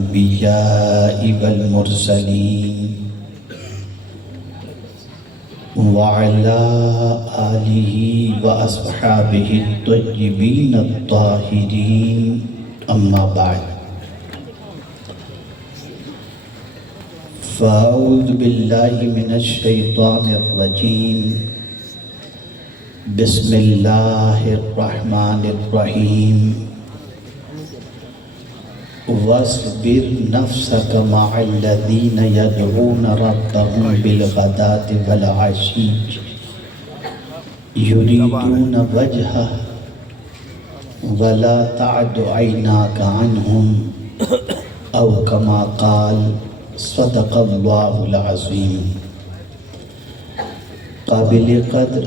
الأنبياء والمرسلين وعلى آله وأصحابه الطيبين الطاهرين أما بعد فأعوذ بالله من الشيطان الرجيم بسم الله الرحمن الرحيم واصبر نفسك مع الذين يدعون ربهم بالغداة والعشي يريدون وجهه ولا تعد عيناك عنهم أو كما قال صدق اللہ العظیم۔ قابل قدر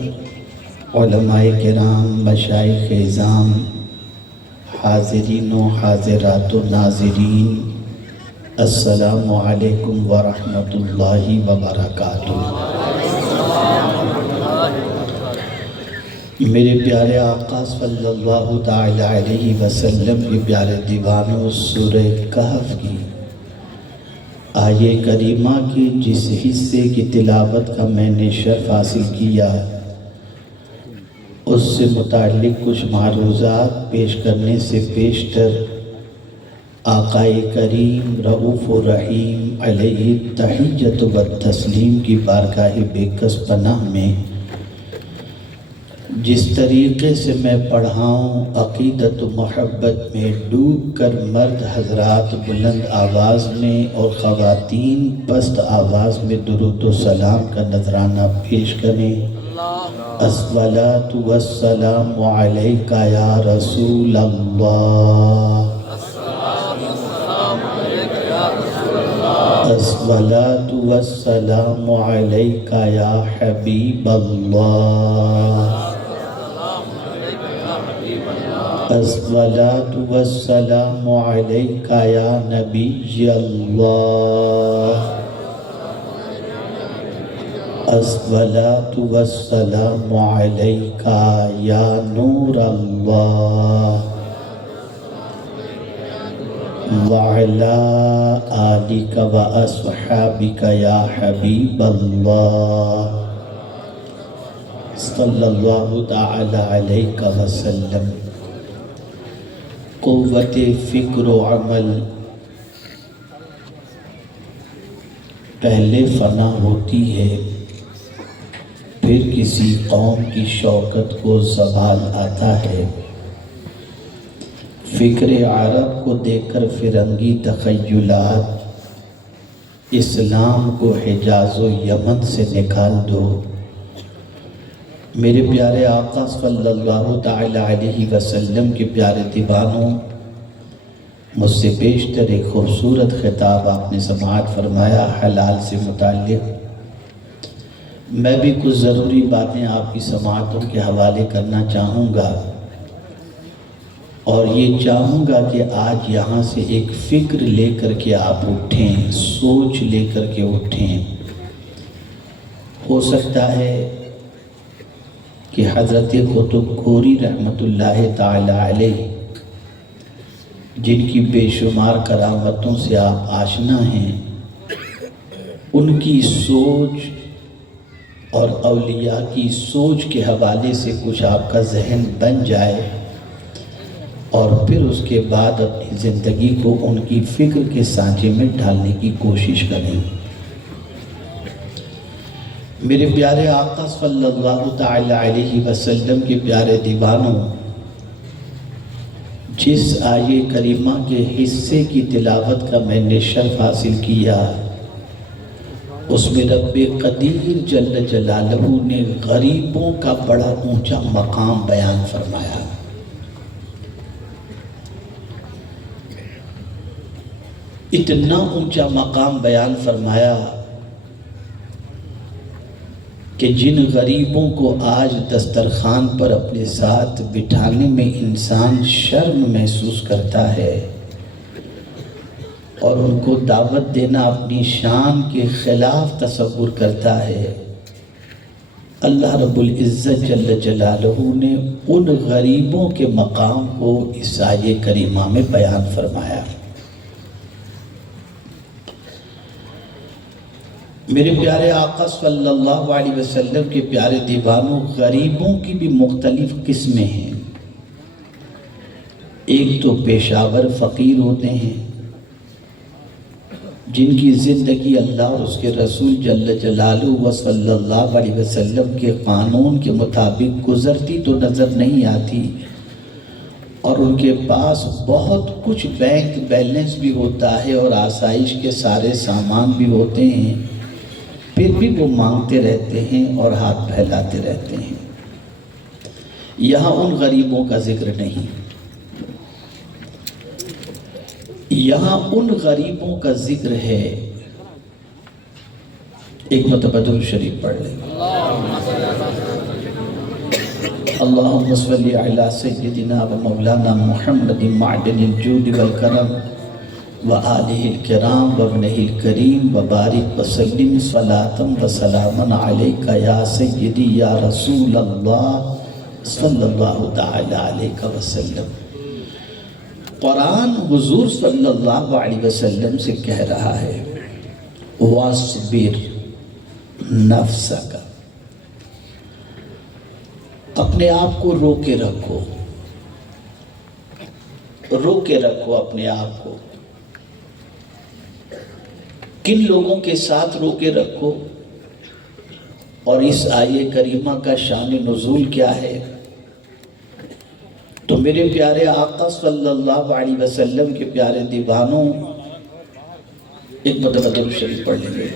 علماء کرام، مشائخ اعظام، حاضرین و حاضرات و ناظرین، السلام علیکم ورحمۃ اللہ وبرکاتہ۔ میرے پیارے آقا صلی اللہ تعالی علیہ وسلم کے پیارے دیوانوں، سورہ کہف کی آیے کریمہ کی جس حصے کی تلاوت کا میں نے شرف حاصل کیا، اس سے متعلق کچھ معروضات پیش کرنے سے پیشتر آقا کریم رؤوف الرحیم علیہ التحیۃ والتسلیم کی بارگاہ بے کس پناہ میں جس طریقے سے میں پڑھاؤں، عقیدت و محبت میں ڈوب کر مرد حضرات بلند آواز میں اور خواتین پست آواز میں درود و سلام کا نذرانہ پیش کریں۔ الصلاۃ والسلام علیک یا رسول اللہ، الصلاۃ والسلام علیک یا حبیب اللہ، الصلاۃ والسلام علیک یا نبی اللہ، الصلاۃ والسلام علیک یا نور اللہ، وعلی آلک واصحابک یا حبیب اللہ، صلی اللہ تعالی علیہ وسلم۔ قوت فکر و عمل پہلے فنا ہوتی ہے، پھر کسی قوم کی شوکت کو زوال آتا ہے۔ فکر عرب کو دیکھ کر فرنگی تخیلات اسلام کو حجاز و یمن سے نکال دو۔ میرے پیارے آقا صلی اللہ تعالی علیہ وسلم کے پیارے دیوانوں، مجھ سے بیشتر ایک خوبصورت خطاب آپ نے سماعت فرمایا حلال سے متعلق۔ میں بھی کچھ ضروری باتیں آپ کی سماعتوں کے حوالے کرنا چاہوں گا، اور یہ چاہوں گا کہ آج یہاں سے ایک فکر لے کر کے آپ اٹھیں، سوچ لے کر کے اٹھیں۔ ہو سکتا ہے کہ حضرت قطب کوری رحمۃ اللہ تعالی علیہ، جن کی بے شمار کرامتوں سے آپ آشنا ہیں، ان کی سوچ اور اولیاء کی سوچ کے حوالے سے کچھ آپ کا ذہن بن جائے، اور پھر اس کے بعد اپنی زندگی کو ان کی فکر کے سانچے میں ڈالنے کی کوشش کریں۔ میرے پیارے آقا صلی اللہ تعالی علیہ وسلم کے پیارے دیوانوں، جس آیے کریمہ کے حصے کی تلاوت کا میں نے شرف حاصل کیا، اس میں رب قدیر جل جلالہ نے غریبوں کا بڑا اونچا مقام بیان فرمایا۔ اتنا اونچا مقام بیان فرمایا کہ جن غریبوں کو آج دسترخوان پر اپنے ساتھ بٹھانے میں انسان شرم محسوس کرتا ہے، اور ان کو دعوت دینا اپنی شان کے خلاف تصور کرتا ہے، اللہ رب العزت جل جلالہ نے ان غریبوں کے مقام کو اس آیے کریمہ میں بیان فرمایا۔ میرے پیارے آقا صلی اللہ علیہ وسلم کے پیارے دیوانوں، غریبوں کی بھی مختلف قسمیں ہیں۔ ایک تو پیشاور فقیر ہوتے ہیں جن کی زندگی اللہ اور اس کے رسول جل جلالہ و صلی اللہ علیہ وسلم کے قانون کے مطابق گزرتی تو نظر نہیں آتی، اور ان کے پاس بہت کچھ بینک بیلنس بھی ہوتا ہے اور آسائش کے سارے سامان بھی ہوتے ہیں، پھر بھی وہ مانگتے رہتے ہیں اور ہاتھ پھیلاتے رہتے ہیں۔ یہاں ان غریبوں کا ذکر نہیں، یہاں ان غریبوں کا ذکر ہے۔ ایک مرتبہ درود شریف پڑھ لیں۔ اللہم صلی علی سیدنا و مولانا محمد معدن الجود والکرم وآلہ الکرام وابنہ الکریم وبارک وسلم صلاة و سلاما علیکہ یا سیدی یا رسول اللہ صلی اللہ تعالی علیہ وسلم۔ قرآن حضور صلی اللہ علیہ وسلم سے کہہ رہا ہے وَاصْبِرْ نَفْسَكَ، اپنے آپ کو روکے رکھو، روکے رکھو اپنے آپ کو۔ کن لوگوں کے ساتھ روکے رکھو؟ اور اس آیے کریمہ کا شان نزول کیا ہے؟ تو میرے پیارے آقا صلی اللہ علیہ وسلم کے پیارے دیوانوں، ایک مرتبہ درود شریف پڑھ لیں گے۔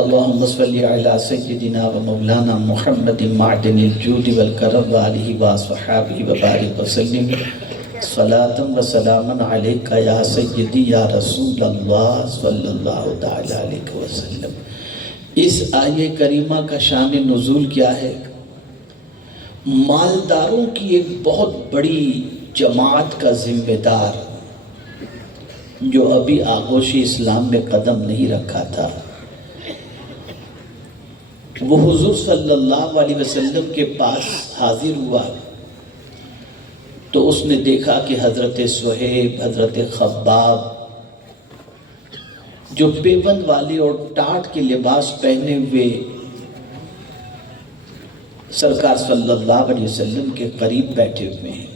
اللہم صلی علی سیدنا و مولانا محمد معدن الجود والکرم وآلہ وصحبہ وبارک وسلم صلاة و سلاما علیکہ یا سیدی یا رسول اللہ صلی اللہ تعالی علیہ وسلم۔ اس آیے کریمہ کا شان نزول کیا ہے؟ مالداروں کی ایک بہت بڑی جماعت کا ذمہ دار جو ابھی آغوش اسلام میں قدم نہیں رکھا تھا، وہ حضور صلی اللہ علیہ وسلم کے پاس حاضر ہوا تو اس نے دیکھا کہ حضرت صہیب، حضرت خباب جو پیبند والے اور ٹاٹ کے لباس پہنے ہوئے سرکار صلی اللہ علیہ وسلم کے قریب بیٹھے ہوئے ہیں،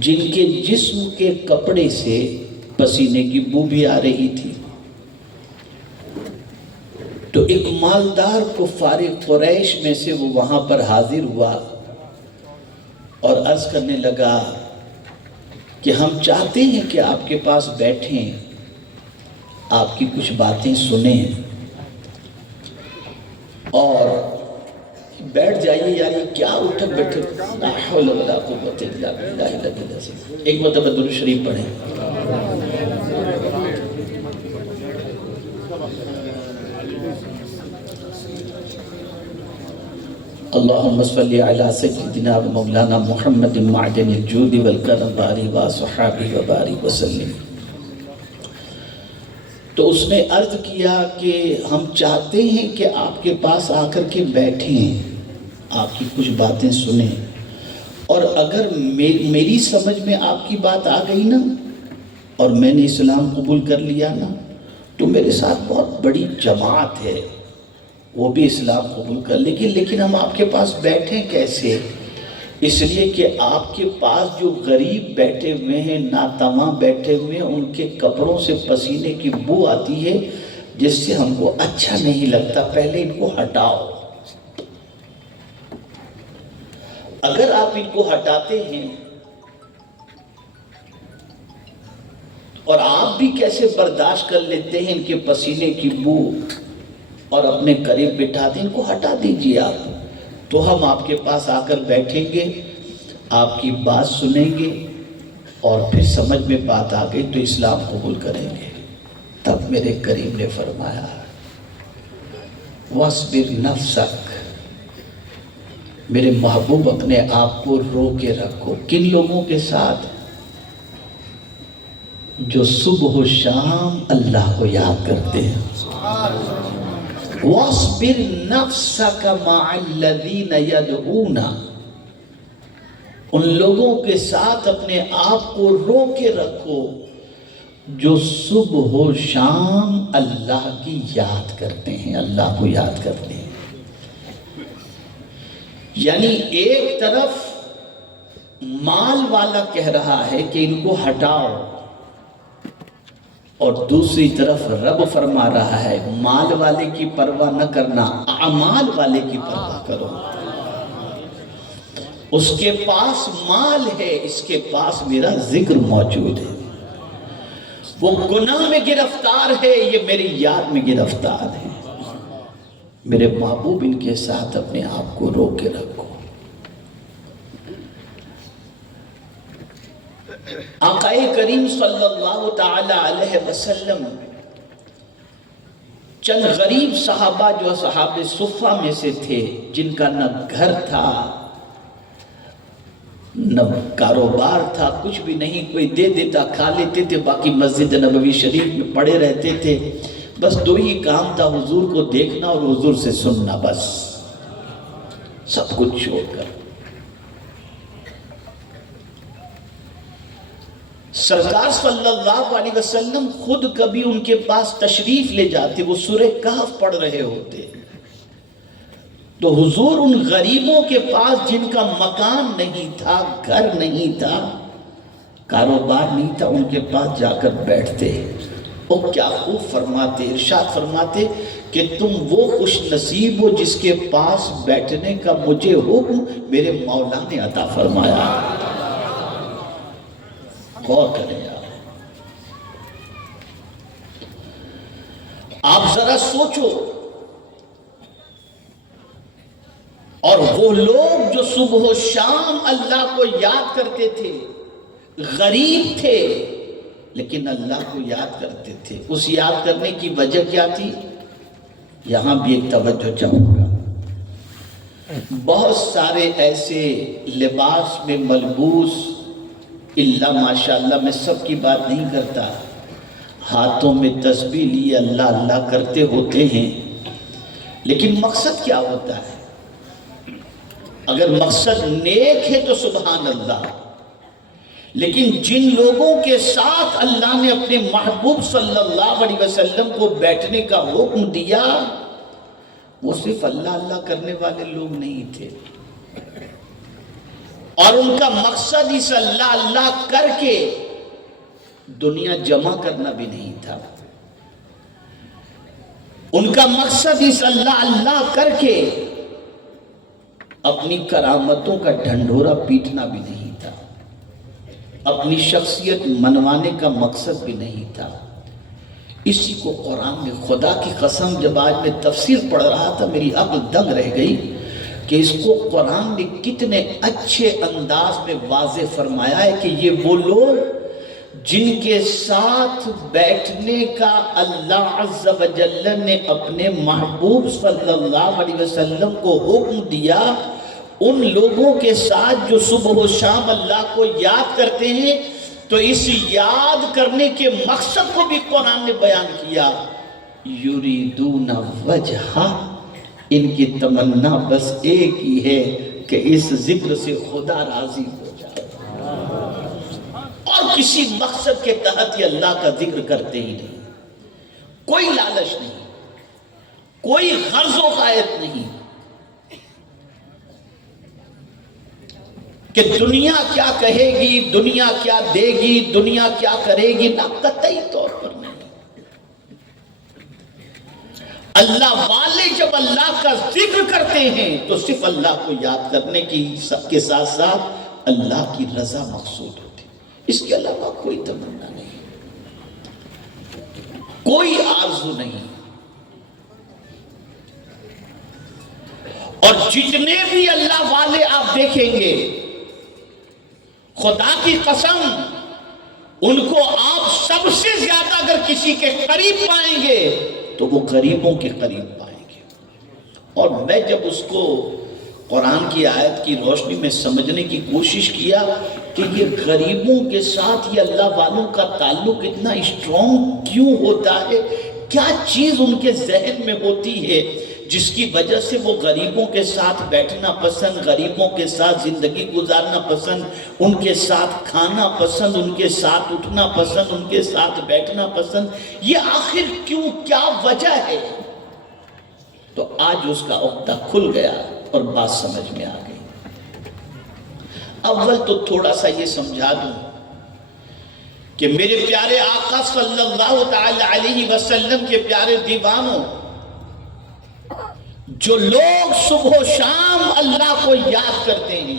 جن کے جسم کے کپڑے سے پسینے کی بو بھی آ رہی تھی۔ تو ایک مالدار کفار قریش میں سے وہ وہاں پر حاضر ہوا اور عرض کرنے لگا کہ ہم چاہتے ہیں کہ آپ کے پاس بیٹھیں، آپ کی کچھ باتیں سنیں اور بیٹھ جائیے۔ یعنی کیا اٹھک بیٹھک، لا حول ولا قوت الا باللہ العلی العظیم۔ ایک مرتبہ درود شریف پڑھیں۔ اللہم صلی علی سیدنا و مولانا محمد معدن الجود والکرم وآلہ وصحبہ وبارک وسلم۔ تو اس نے عرض کیا کہ ہم چاہتے ہیں کہ آپ کے پاس آ کر کے بیٹھیں، آپ کی کچھ باتیں سنیں، اور اگر میری سمجھ میں آپ کی بات آ گئی نا اور میں نے اسلام قبول کر لیا نا تو میرے ساتھ بہت بڑی جماعت ہے، وہ بھی اسلام قبول کر لے گی، لیکن ہم آپ کے پاس بیٹھیں کیسے؟ اس لیے کہ آپ کے پاس جو غریب بیٹھے ہوئے ہیں، ناتواں بیٹھے ہوئے ہیں، ان کے کپڑوں سے پسینے کی بو آتی ہے جس سے ہم کو اچھا نہیں لگتا، پہلے ان کو ہٹاؤ۔ اگر آپ ان کو ہٹاتے ہیں اور آپ بھی کیسے برداشت کر لیتے ہیں ان کے پسینے کی بو اور اپنے قریب بٹھا دیں، ان کو ہٹا دیجئے آپ، تو ہم آپ کے پاس آ کر بیٹھیں گے، آپ کی بات سنیں گے اور پھر سمجھ میں بات آ گئی تو اسلام قبول کریں گے۔ تب میرے کریم نے فرمایا وَاصْبِرْ نَفْسَكَ، میرے محبوب اپنے آپ کو روکے رکھو۔ کن لوگوں کے ساتھ؟ جو صبح و شام اللہ کو یاد کرتے ہیں۔ وَاصْبِرْ نَفْسَكَ مَعَ الَّذِينَ يَدْعُونَ، ان لوگوں کے ساتھ اپنے آپ کو رو کے رکھو جو صبح و شام اللہ کی یاد کرتے ہیں، اللہ کو یاد کرتے ہیں۔ یعنی ایک طرف مال والا کہہ رہا ہے کہ ان کو ہٹاؤ، اور دوسری طرف رب فرما رہا ہے مال والے کی پرواہ نہ کرنا، اعمال والے کی پرواہ کرو۔ اس کے پاس مال ہے، اس کے پاس میرا ذکر موجود ہے۔ وہ گناہ میں گرفتار ہے، یہ میری یاد میں گرفتار ہے۔ میرے محبوب ان کے ساتھ اپنے آپ کو رو کے رکھو۔ آقا کریم صلی اللہ تعالی علیہ وسلم چند غریب صحابہ جو صحابہ صفہ میں سے تھے، جن کا نہ گھر تھا نہ کاروبار تھا، کچھ بھی نہیں، کوئی دے دیتا کھا لیتے تھے، باقی مسجد نبوی شریف میں پڑے رہتے تھے۔ بس دو ہی کام تھا، حضور کو دیکھنا اور حضور سے سننا، بس سب کچھ چھوڑ کر۔ سرکار صلی اللہ علیہ وسلم خود کبھی ان کے پاس تشریف لے جاتے، وہ سورہ کہف پڑھ رہے ہوتے، تو حضور ان غریبوں کے پاس جن کا مکان نہیں تھا، گھر نہیں تھا، کاروبار نہیں تھا، ان کے پاس جا کر بیٹھتے۔ اور کیا خوب فرماتے، ارشاد فرماتے کہ تم وہ خوش نصیب ہو جس کے پاس بیٹھنے کا مجھے حکم میرے مولا نے عطا فرمایا۔ غور کریں آپ ذرا سوچو، اور وہ لوگ جو صبح و شام اللہ کو یاد کرتے تھے، غریب تھے لیکن اللہ کو یاد کرتے تھے۔ اس یاد کرنے کی وجہ کیا تھی؟ یہاں بھی ایک توجہ چاہوں گا۔ بہت سارے ایسے لباس میں ملبوس، اللہ ماشاءاللہ میں سب کی بات نہیں کرتا، ہاتھوں میں تسبیح لیے اللہ اللہ کرتے ہوتے ہیں، لیکن مقصد کیا ہوتا ہے؟ اگر مقصد نیک ہے تو سبحان اللہ، لیکن جن لوگوں کے ساتھ اللہ نے اپنے محبوب صلی اللہ علیہ وسلم کو بیٹھنے کا حکم دیا، وہ صرف اللہ اللہ کرنے والے لوگ نہیں تھے، اور ان کا مقصد اس اللہ اللہ کر کے دنیا جمع کرنا بھی نہیں تھا۔ ان کا مقصد اس اللہ اللہ کر کے اپنی کرامتوں کا ڈھنڈورا پیٹنا بھی نہیں تھا، اپنی شخصیت منوانے کا مقصد بھی نہیں تھا۔ اسی کو قرآن میں خدا کی قسم جب آج میں تفسیر پڑھ رہا تھا میری عقل دنگ رہ گئی کہ اس کو قرآن نے کتنے اچھے انداز میں واضح فرمایا ہے کہ یہ وہ لوگ جن کے ساتھ بیٹھنے کا اللہ عز و جل نے اپنے محبوب صلی اللہ علیہ وسلم کو حکم دیا، ان لوگوں کے ساتھ جو صبح و شام اللہ کو یاد کرتے ہیں، تو اس یاد کرنے کے مقصد کو بھی قرآن نے بیان کیا۔ یریدون وجہہ، ان کی تمنا بس ایک ہی ہے کہ اس ذکر سے خدا راضی ہو جائے، اور کسی مقصد کے تحت یہ اللہ کا ذکر کرتے ہی نہیں، کوئی لالچ نہیں، کوئی غرض و غایت نہیں کہ دنیا کیا کہے گی، دنیا کیا دے گی، دنیا کیا کرے گی، نہ، قطعی طور پر نہیں۔ اللہ والے جب اللہ کا ذکر کرتے ہیں تو صرف اللہ کو یاد کرنے کی سب کے ساتھ ساتھ اللہ کی رضا مقصود ہوتی، اس کے علاوہ کوئی تمنا نہیں، کوئی آرزو نہیں۔ اور جتنے بھی اللہ والے آپ دیکھیں گے، خدا کی قسم ان کو آپ سب سے زیادہ اگر کسی کے قریب پائیں گے تو وہ غریبوں کے قریب پائیں گے۔ اور میں جب اس کو قرآن کی آیت کی روشنی میں سمجھنے کی کوشش کیا کہ یہ غریبوں کے ساتھ یہ اللہ والوں کا تعلق اتنا اسٹرانگ کیوں ہوتا ہے، کیا چیز ان کے ذہن میں ہوتی ہے جس کی وجہ سے وہ غریبوں کے ساتھ بیٹھنا پسند، غریبوں کے ساتھ زندگی گزارنا پسند، ان کے ساتھ کھانا پسند، ان کے ساتھ اٹھنا پسند، ان کے ساتھ بیٹھنا پسند، یہ آخر کیوں، کیا وجہ ہے؟ تو آج اس کا عقدہ کھل گیا اور بات سمجھ میں آ گئی۔ اول تو تھوڑا سا یہ سمجھا دوں کہ میرے پیارے آقا صلی اللہ تعالی علیہ وسلم کے پیارے دیوانوں، جو لوگ صبح و شام اللہ کو یاد کرتے ہیں،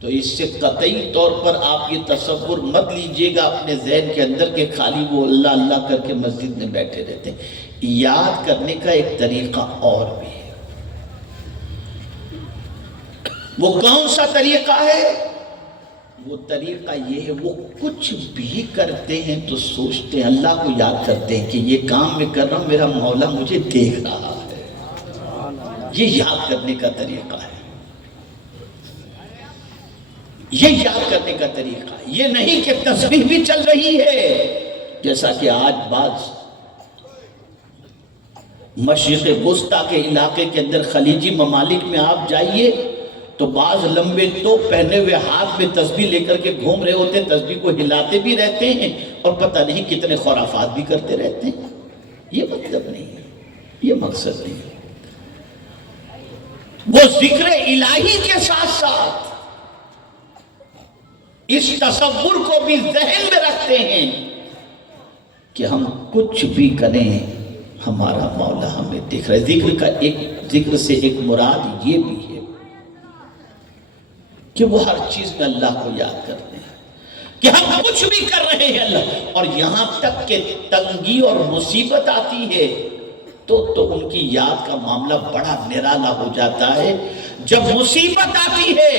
تو اس سے قطعی طور پر آپ یہ تصور مت لیجئے گا اپنے ذہن کے اندر کہ خالی وہ اللہ اللہ کر کے مسجد میں بیٹھے رہتے ہیں۔ یاد کرنے کا ایک طریقہ اور بھی ہے۔ وہ کون سا طریقہ ہے؟ وہ طریقہ یہ ہے، وہ کچھ بھی کرتے ہیں تو سوچتے ہیں، اللہ کو یاد کرتے ہیں کہ یہ کام میں کر رہا ہوں، میرا مولا مجھے دیکھ رہا ہے۔ یہ یاد کرنے کا طریقہ ہے، یہ یاد کرنے کا طریقہ ہے۔ یہ نہیں کہ تسبیح بھی چل رہی ہے، جیسا کہ آج بعض مشرق وسطیٰ کے علاقے کے اندر خلیجی ممالک میں آپ جائیے تو بعض لمبے توپ پہنے ہوئے ہاتھ میں تسبیح لے کر کے گھوم رہے ہوتے ہیں، تسبیح کو ہلاتے بھی رہتے ہیں اور پتہ نہیں کتنے خرافات بھی کرتے رہتے ہیں۔ یہ مطلب نہیں ہے، یہ مقصد نہیں ہے۔ وہ ذکر الہی کے ساتھ ساتھ اس تصور کو بھی ذہن میں رکھتے ہیں کہ ہم کچھ بھی کریں ہمارا مولا ہمیں دیکھ رہا ہے۔ ذکر سے ایک مراد یہ بھی ہے کہ وہ ہر چیز میں اللہ کو یاد کرتے ہیں، کہ ہم کچھ بھی کر رہے ہیں اللہ، اور یہاں تک کہ تنگی اور مصیبت آتی ہے تو ان کی یاد کا معاملہ بڑا نرالا ہو جاتا ہے۔ جب مصیبت آتی ہے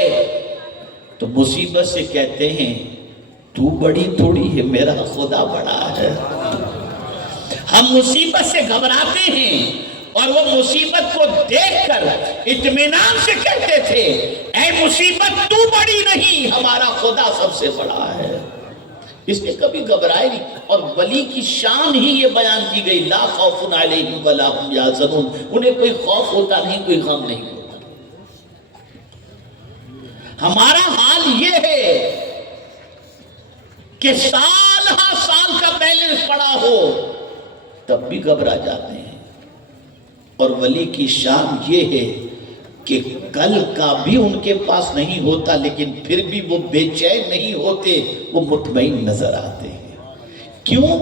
تو مصیبت سے کہتے ہیں تو بڑی تھوڑی ہے، میرا خدا بڑا ہے۔ ہم مصیبت سے گھبراتے ہیں اور وہ مصیبت کو دیکھ کر اطمینان سے کہتے تھے، اے مصیبت تو بڑی نہیں، ہمارا خدا سب سے بڑا ہے۔ اس نے کبھی گھبرائے نہیں، اور ولی کی شان ہی یہ بیان کی گئی، لا خوف علیہم ولا هم یحزنون، انہیں کوئی خوف ہوتا نہیں، کوئی غم نہیں ہوتا۔ ہمارا حال یہ ہے کہ سال ہاں سال کا بیلنس پڑا ہو تب بھی گھبرا جاتے ہیں، اور ولی کی شان یہ ہے کہ کل کا بھی ان کے پاس نہیں ہوتا لیکن پھر بھی وہ بے چین نہیں ہوتے، وہ مطمئن نظر آتے ہیں۔ کیوں؟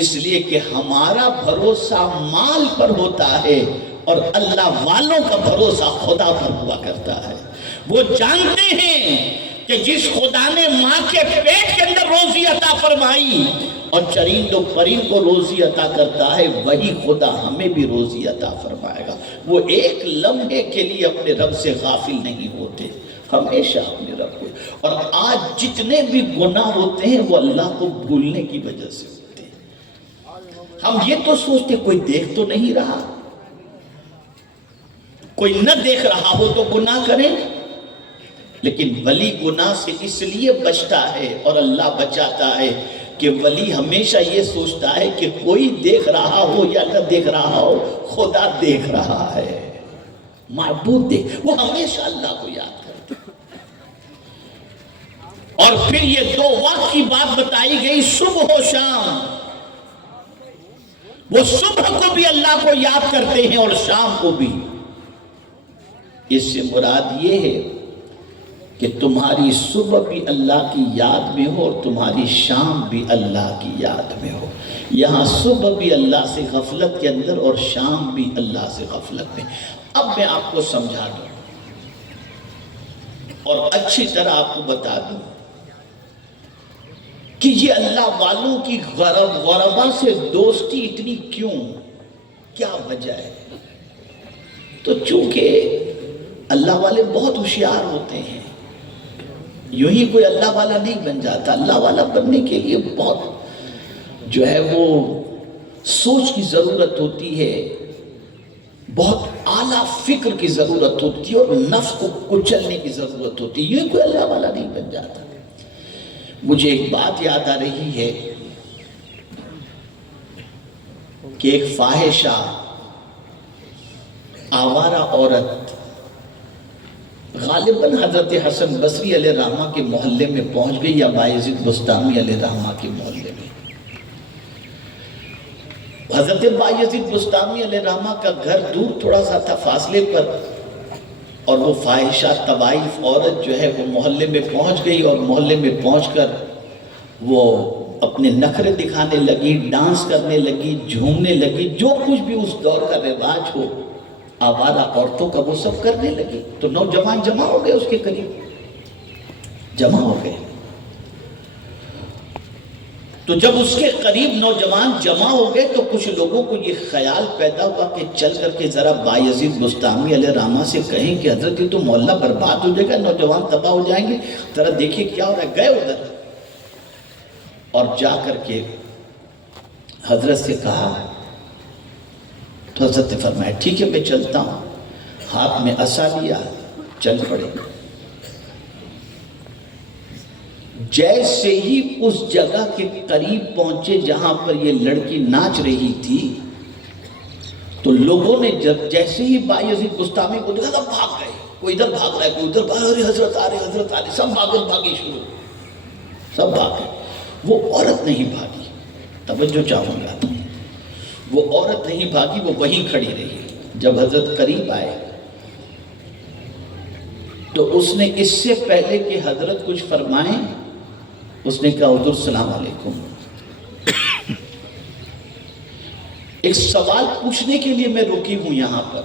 اس لیے کہ ہمارا بھروسہ مال پر ہوتا ہے اور اللہ والوں کا بھروسہ خدا پر ہوا کرتا ہے۔ وہ جانتے ہیں کہ جس خدا نے ماں کے پیٹ کے اندر روزی عطا فرمائی اور چرند و پرند کو روزی عطا کرتا ہے، وہی خدا ہمیں بھی روزی عطا فرمائے گا۔ وہ ایک لمحے کے لیے اپنے رب سے غافل نہیں ہوتے، ہمیشہ اپنے رب کو۔ اور آج جتنے بھی گناہ ہوتے ہیں وہ اللہ کو بھولنے کی وجہ سے ہوتے ہیں۔ ہم یہ تو سوچتے کوئی دیکھ تو نہیں رہا، کوئی نہ دیکھ رہا ہو تو گناہ کریں، لیکن ولی گناہ سے اس لیے بچتا ہے اور اللہ بچاتا ہے کہ ولی ہمیشہ یہ سوچتا ہے کہ کوئی دیکھ رہا ہو یا نہ دیکھ رہا ہو، خدا دیکھ رہا ہے، معبود دیکھ، وہ ہمیشہ اللہ کو یاد کرتا ہے۔ اور پھر یہ دو وقت کی بات بتائی گئی، صبح و شام۔ وہ صبح کو بھی اللہ کو یاد کرتے ہیں اور شام کو بھی۔ اس سے مراد یہ ہے کہ تمہاری صبح بھی اللہ کی یاد میں ہو اور تمہاری شام بھی اللہ کی یاد میں ہو۔ یہاں صبح بھی اللہ سے غفلت کے اندر اور شام بھی اللہ سے غفلت میں۔ اب میں آپ کو سمجھا دوں اور اچھی طرح آپ کو بتا دوں کہ یہ اللہ والوں کی غربا سے دوستی اتنی کیوں، کیا وجہ ہے؟ تو چونکہ اللہ والے بہت ہوشیار ہوتے ہیں، یوں ہی کوئی اللہ والا نہیں بن جاتا۔ اللہ والا بننے کے لیے بہت جو ہے وہ سوچ کی ضرورت ہوتی ہے، بہت اعلیٰ فکر کی ضرورت ہوتی ہے اور نفس کو کچلنے کی ضرورت ہوتی ہے، یوں ہی کوئی اللہ والا نہیں بن جاتا۔ مجھے ایک بات یاد آ رہی ہے کہ ایک فاحشہ آوارہ عورت غالباً حضرت حسن بصری علیہ رحمہ کے محلے میں پہنچ گئی یا بایزید بسطامی علیہ رحمہ کے محلے میں. حضرت بایزید بسطامی علیہ رحمہ کا گھر دور تھوڑا سا تھا فاصلے پر، اور وہ فاحشہ طوائف عورت جو ہے وہ محلے میں پہنچ گئی، اور محلے میں پہنچ کر وہ اپنے نخرے دکھانے لگی، ڈانس کرنے لگی، جھومنے لگی، جو کچھ بھی اس دور کا رواج ہو آوارہ عورتوں کا وہ سب کرنے لگی. تو نوجوان جمع ہو گئے، اس کے قریب جمع ہو گئے. تو جب اس کے قریب نوجوان جمع ہو گئے تو کچھ لوگوں کو یہ خیال پیدا ہوا کہ چل کر کے ذرا بایزید بسطامی علیہ رحمہ سے کہیں کہ حضرت یہ تو محلہ برباد ہو جائے گا، نوجوان تباہ ہو جائیں گے، ذرا دیکھیں کیا ہو رہا ہے. گئے ادھر اور جا کر کے حضرت سے کہا تو حضرت نے فرمایا ٹھیک ہے میں چلتا ہوں. ہاتھ میں عصا لیا، چل پڑے. جیسے ہی اس جگہ کے قریب پہنچے جہاں پر یہ لڑکی ناچ رہی تھی تو لوگوں نے جیسے ہی بایزید بسطامی کو دیکھا سب بھاگ گئے. کوئی ادھر بھاگ رہا ہے، کوئی ادھر بھاگ رہا ہے، حضرت آ رہے، حضرت آ رہے، سب بھاگی شروع، سب بھاگ گئے. وہ عورت نہیں بھاگی، توجہ چاہوں گا، وہ عورت نہیں بھاگی، وہ وہیں کھڑی رہی. جب حضرت قریب آئے تو اس نے اس سے پہلے کہ حضرت کچھ فرمائیں اس نے کہا حضور السلام علیکم. ایک سوال پوچھنے کے لیے میں رکی ہوں یہاں پر،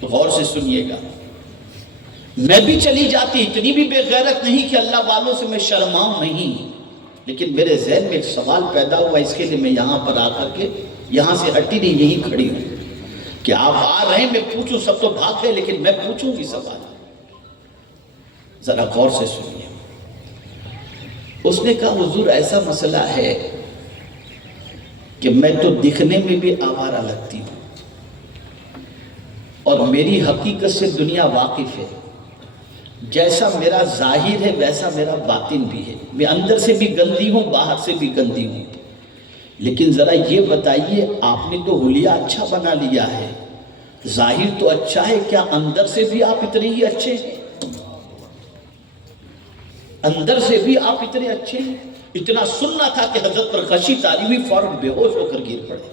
تو غور سے سنیے گا. میں بھی چلی جاتی، اتنی بھی بے غیرت نہیں کہ اللہ والوں سے میں شرماؤں نہیں، لیکن میرے ذہن میں ایک سوال پیدا ہوا، اس کے لیے میں یہاں پر آ کر کے یہاں سے ہٹی نہیں، یہیں کھڑی ہوں کہ آپ آ رہے ہیں میں پوچھوں. سب تو بھاگ گئے لیکن میں پوچھوں گی سوال، ذرا غور سے سنیے. اس نے کہا حضور ایسا مسئلہ ہے کہ میں تو دکھنے میں بھی آوارہ لگتی ہوں اور میری حقیقت سے دنیا واقف ہے. جیسا میرا ظاہر ہے ویسا میرا باطن بھی ہے. میں اندر سے بھی گندی ہوں، باہر سے بھی گندی ہوں. لیکن ذرا یہ بتائیے آپ نے تو حلیہ اچھا بنا لیا ہے، ظاہر تو اچھا ہے، کیا اندر سے بھی آپ اتنے ہی اچھے ہیں؟ اندر سے بھی آپ اتنے اچھے ہیں؟ اتنا سننا تھا کہ حضرت پر خشی تاری ہوئی، فوراً بے ہوش ہو کر گر پڑے.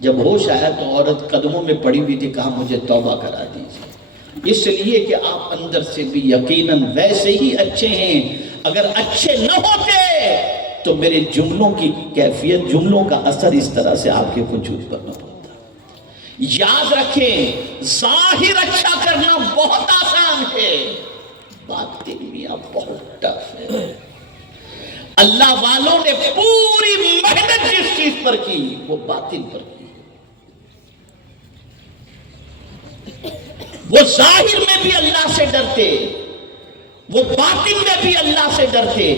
جب ہوش آیا تو عورت قدموں میں پڑی ہوئی تھی، کہا مجھے توبہ کرا دیجیے، اس لیے کہ آپ اندر سے بھی یقیناً ویسے ہی اچھے ہیں. اگر اچھے نہ ہوتے تو میرے جملوں کی کیفیت، جملوں کا اثر اس طرح سے آپ کے وجود پر نہ ہوتا. یاد رکھیں ظاہر اچھا کرنا بہت آسان ہے، باطن بھی آپ بہت ٹف ہے. اللہ والوں نے پوری محنت جس چیز پر کی وہ باطن پر کی. وہ ظاہر میں بھی اللہ سے ڈرتے، وہ باطن میں بھی اللہ سے ڈرتے،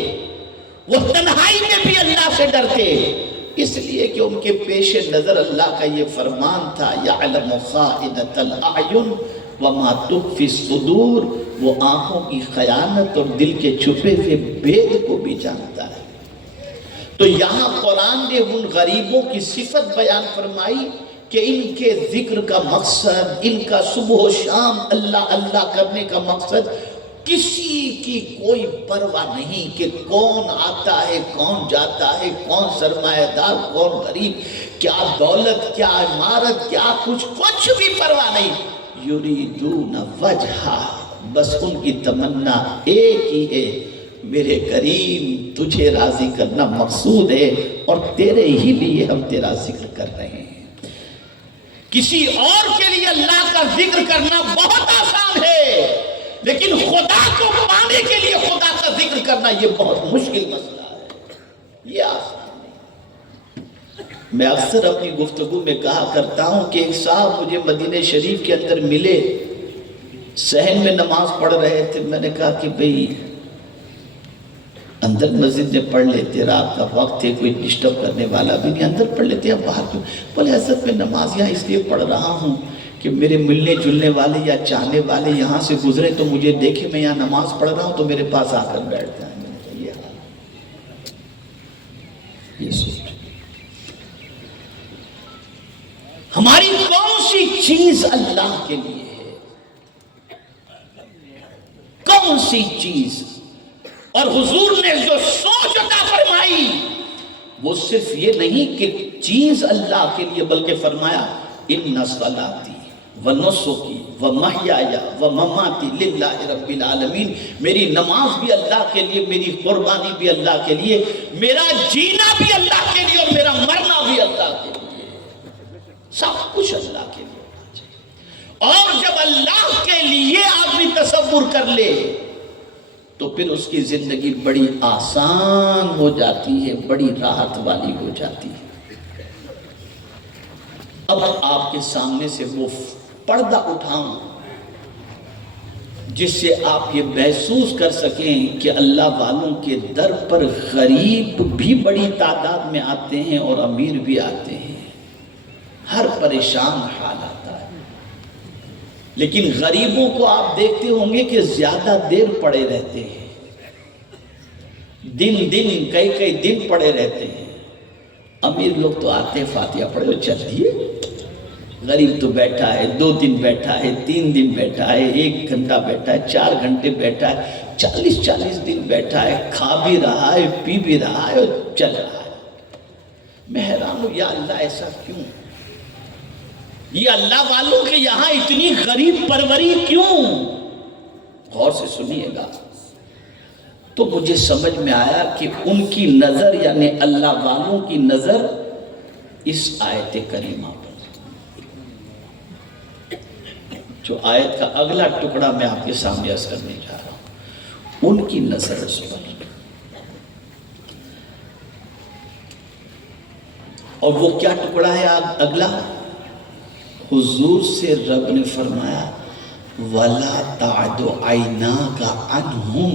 وہ تنہائی میں بھی اللہ سے ڈرتے، اس لیے کہ ان کے پیش نظر اللہ کا یہ فرمان تھا یعلم خائنۃ الاعین وما تخفی الصدور. وہ آنکھوں کی خیانت اور دل کے چھپے ہوئے بھید کو بھی جانتا ہے. تو یہاں قرآن نے ان غریبوں کی صفت بیان فرمائی کہ ان کے ذکر کا مقصد، ان کا صبح و شام اللہ اللہ کرنے کا مقصد کسی کی کوئی پرواہ نہیں کہ کون آتا ہے کون جاتا ہے، کون سرمایہ دار کون غریب، کیا دولت کیا عمارت کیا کچھ بھی پرواہ نہیں. یریدون وجہہ، بس ان کی تمنا ایک ہی ہے، میرے کریم تجھے راضی کرنا مقصود ہے اور تیرے ہی لیے ہم تیرا ذکر کر رہے ہیں. کسی اور کے لیے اللہ کا ذکر کرنا بہت آسان ہے، لیکن خدا کو پانے کے لیے خدا کا ذکر کرنا یہ بہت مشکل مسئلہ ہے، یہ آسان نہیں. میں اکثر اپنی گفتگو میں کہا کرتا ہوں کہ ایک صاحب مجھے مدینہ شریف کے اندر ملے، صحن میں نماز پڑھ رہے تھے. میں نے کہا کہ بھئی اندر مسجد میں پڑھ لیتے، رات کا وقت ہے، کوئی ڈسٹرب کرنے والا بھی نہیں، اندر پڑھ لیتے، اب باہر کیوں؟ بولے حضرت میں نماز یہاں اس لیے پڑھ رہا ہوں کہ میرے ملنے جلنے والے یا چاہنے والے یہاں سے گزرے تو مجھے دیکھے میں یہاں نماز پڑھ رہا ہوں تو میرے پاس آ کر بیٹھ جائیں. یہ سوچ ہماری کون سی چیز اللہ کے لیے ہے؟ کون سی چیز؟ اور حضور نے جو سوچ عطا فرمائی وہ صرف یہ نہیں کہ چیز اللہ کے لیے، بلکہ فرمایا ان صلاتی ونسکی ومحیایا ومماتی للہ رب العالمین، میری نماز بھی اللہ کے لیے، میری قربانی بھی اللہ کے لیے، میرا جینا بھی اللہ کے لیے، اور میرا مرنا بھی اللہ کے لیے، سب کچھ اللہ کے لیے ہونا چاہیے۔ اور جب اللہ کے لیے آدمی تصور کر لے تو پھر اس کی زندگی بڑی آسان ہو جاتی ہے، بڑی راحت والی ہو جاتی ہے۔ اب آپ کے سامنے سے وہ پردہ اٹھاؤں جس سے آپ یہ محسوس کر سکیں کہ اللہ والوں کے در پر غریب بھی بڑی تعداد میں آتے ہیں اور امیر بھی آتے ہیں، ہر پریشان حال آتا ہے۔ لیکن غریبوں کو آپ دیکھتے ہوں گے کہ زیادہ دیر پڑے رہتے ہیں، دن کئی دن پڑے رہتے ہیں۔ امیر لوگ تو آتے فاتحہ پڑھے اور چل دیے، غریب تو بیٹھا ہے، 2 دن بیٹھا ہے، 3 دن بیٹھا ہے، 1 گھنٹہ بیٹھا ہے، 4 گھنٹے بیٹھا ہے، 40 دن بیٹھا ہے، کھا بھی رہا ہے، پی بھی رہا ہے اور چل رہا ہے۔ میں حیران ہوں، یا اللہ ایسا کیوں؟ یہ اللہ والوں کے یہاں اتنی غریب پروری کیوں؟ غور سے سنیے گا تو مجھے سمجھ میں آیا کہ ان کی نظر، یعنی اللہ والوں کی نظر اس آیت کریمہ پر، جو آیت کا اگلا ٹکڑا میں آپ کے سامنے عرض کرنے جا رہا ہوں، ان کی نظر اس پر۔ اور وہ کیا ٹکڑا ہے اگلا؟ حضور سے رب نے فرمایا وَلَا تَعْدُ عَيْنَاكَ عَنْهُمْ،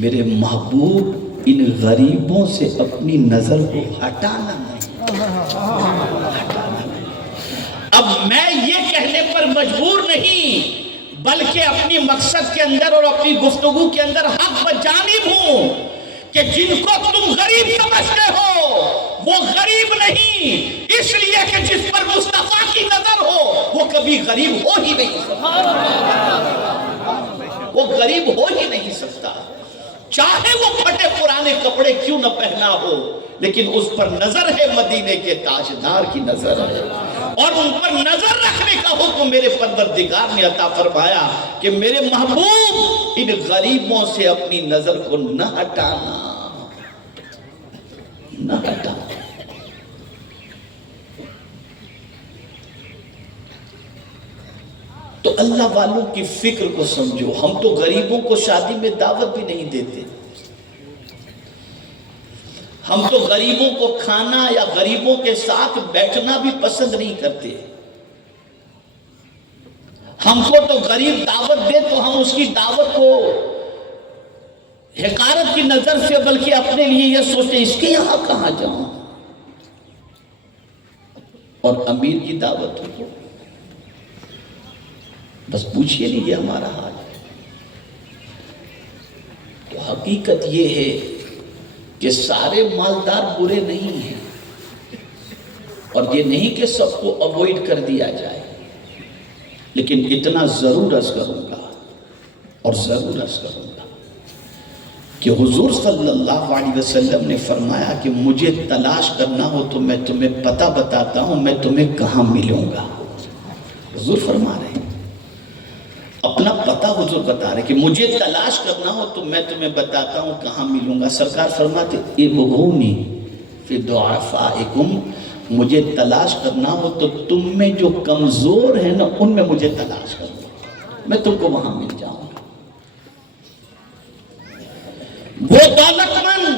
میرے محبوب ان غریبوں سے اپنی نظر کو ہٹانا نہیں۔ اب میں یہ کہنے پر مجبور نہیں، بلکہ اپنی مقصد کے اندر اور اپنی گفتگو کے اندر حق بجانب ہوں کہ جن کو تم غریب سمجھتے ہو وہ غریب نہیں، اس لیے کہ جس پر مصطفیٰ کی نظر ہو وہ کبھی غریب ہو ہی نہیں سکتا، وہ غریب ہو ہی نہیں سکتا، چاہے وہ پھٹے پرانے کپڑے کیوں نہ پہنا ہو، لیکن اس پر نظر ہے مدینے کے تاجدار کی نظر ہے، اور ان پر نظر رکھنے کا حکم میرے پروردگار نے عطا فرمایا کہ میرے محبوب ان غریبوں سے اپنی نظر کو نہ ہٹانا، نہ ہٹانا۔ تو اللہ والوں کی فکر کو سمجھو۔ ہم تو غریبوں کو شادی میں دعوت بھی نہیں دیتے، ہم تو غریبوں کو کھانا یا غریبوں کے ساتھ بیٹھنا بھی پسند نہیں کرتے۔ ہم کو تو غریب دعوت دے تو ہم اس کی دعوت کو حقارت کی نظر سے بلکہ اپنے لیے یہ سوچتے اس کے یہاں کہاں جاؤں، اور امیر کی دعوت ہو بس پوچھئے نہیں، یہ ہمارا حال ہے۔ تو حقیقت یہ ہے کہ سارے مالدار برے نہیں ہیں، اور یہ نہیں کہ سب کو اوائڈ کر دیا جائے، لیکن اتنا ضرور عرض کروں گا اور ضرور عرض کروں گا کہ حضور صلی اللہ علیہ وسلم نے فرمایا کہ مجھے تلاش کرنا ہو تو میں تمہیں پتہ بتاتا ہوں، میں تمہیں کہاں ملوں گا۔ حضور فرما رہے ہیں، اپنا پتہ حضور بتا رہے کہ مجھے تلاش کرنا ہو تو میں تمہیں بتاتا ہوں کہاں ملوں گا۔ سرکار فرماتے ابغونی فی ضعفائکم، مجھے تلاش کرنا ہو تو تم میں جو کمزور ہیں نا ان میں مجھے تلاش کرنا، میں تم کو وہاں مل جاؤں گا۔ وہ دولت مند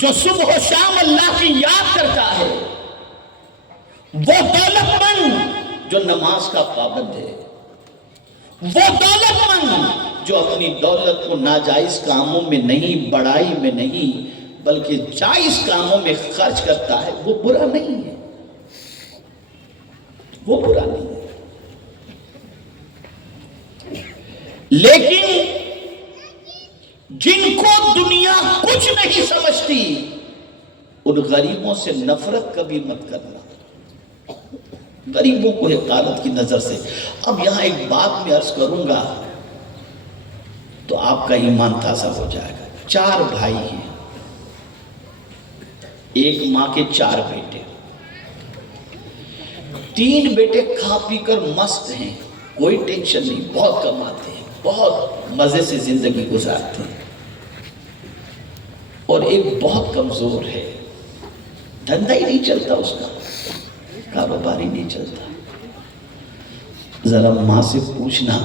جو صبح و شام اللہ کی یاد کرتا ہے، وہ دولت مند جو نماز کا پابند ہے، وہ دولت مند جو اپنی دولت کو ناجائز کاموں میں نہیں، بڑائی میں نہیں بلکہ جائز کاموں میں خرچ کرتا ہے، وہ برا نہیں ہے، وہ برا نہیں ہے۔ لیکن جن کو دنیا کچھ نہیں سمجھتی ان غریبوں سے نفرت کبھی مت کرنا۔ غریبوں کو حقارت کی نظر سے. اب یہاں ایک بات میں عرض کروں گا تو آپ کا ایمان تازہ ہو جائے گا. 4 بھائی ہیں، ایک ماں کے 4 بیٹے. 3 بیٹے کھا پی کر مست ہیں، کوئی ٹینشن نہیں، بہت کماتے ہیں، بہت مزے سے زندگی گزارتے ہیں. اور ایک بہت کمزور ہے، دھندا ہی نہیں چلتا، اس کا کاروبار ہی نہیں چلتا. ذرا ماں سے پوچھنا،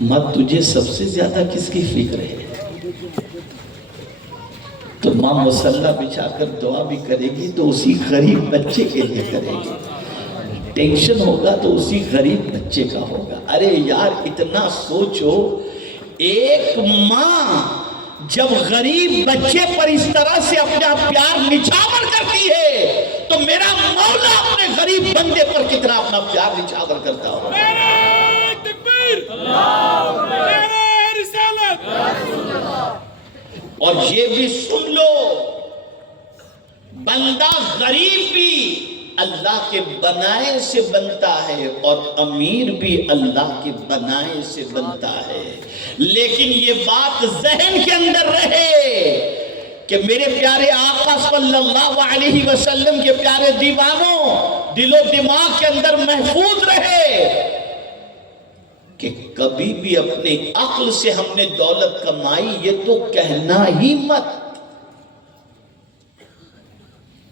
ماں تجھے سب سے زیادہ کس کی فکر ہے؟ تو ماں مصلی بچھا کر دعا بھی کرے گی تو اسی غریب بچے کے لیے کرے گی. ٹینشن ہوگا تو اسی غریب بچے کا ہوگا. ارے یار اتنا سوچو، ایک ماں جب غریب بچے پر اس طرح سے اپنا پیار نچھاور کرتی ہے تو میرا مولا اپنے غریب بندے پر کتنا اپنا پیار نچھاور کرتا ہو. اور یہ بھی سن لو، بندہ غریب بھی اللہ کے بنائے سے بنتا ہے اور امیر بھی اللہ کے بنائے سے بنتا ہے. لیکن یہ بات ذہن کے اندر رہے کہ میرے پیارے آقا صلی اللہ علیہ وسلم کے پیارے دیوانوں، دل و دماغ کے اندر محفوظ رہے کہ کبھی بھی اپنے عقل سے ہم نے دولت کمائی یہ تو کہنا ہی مت،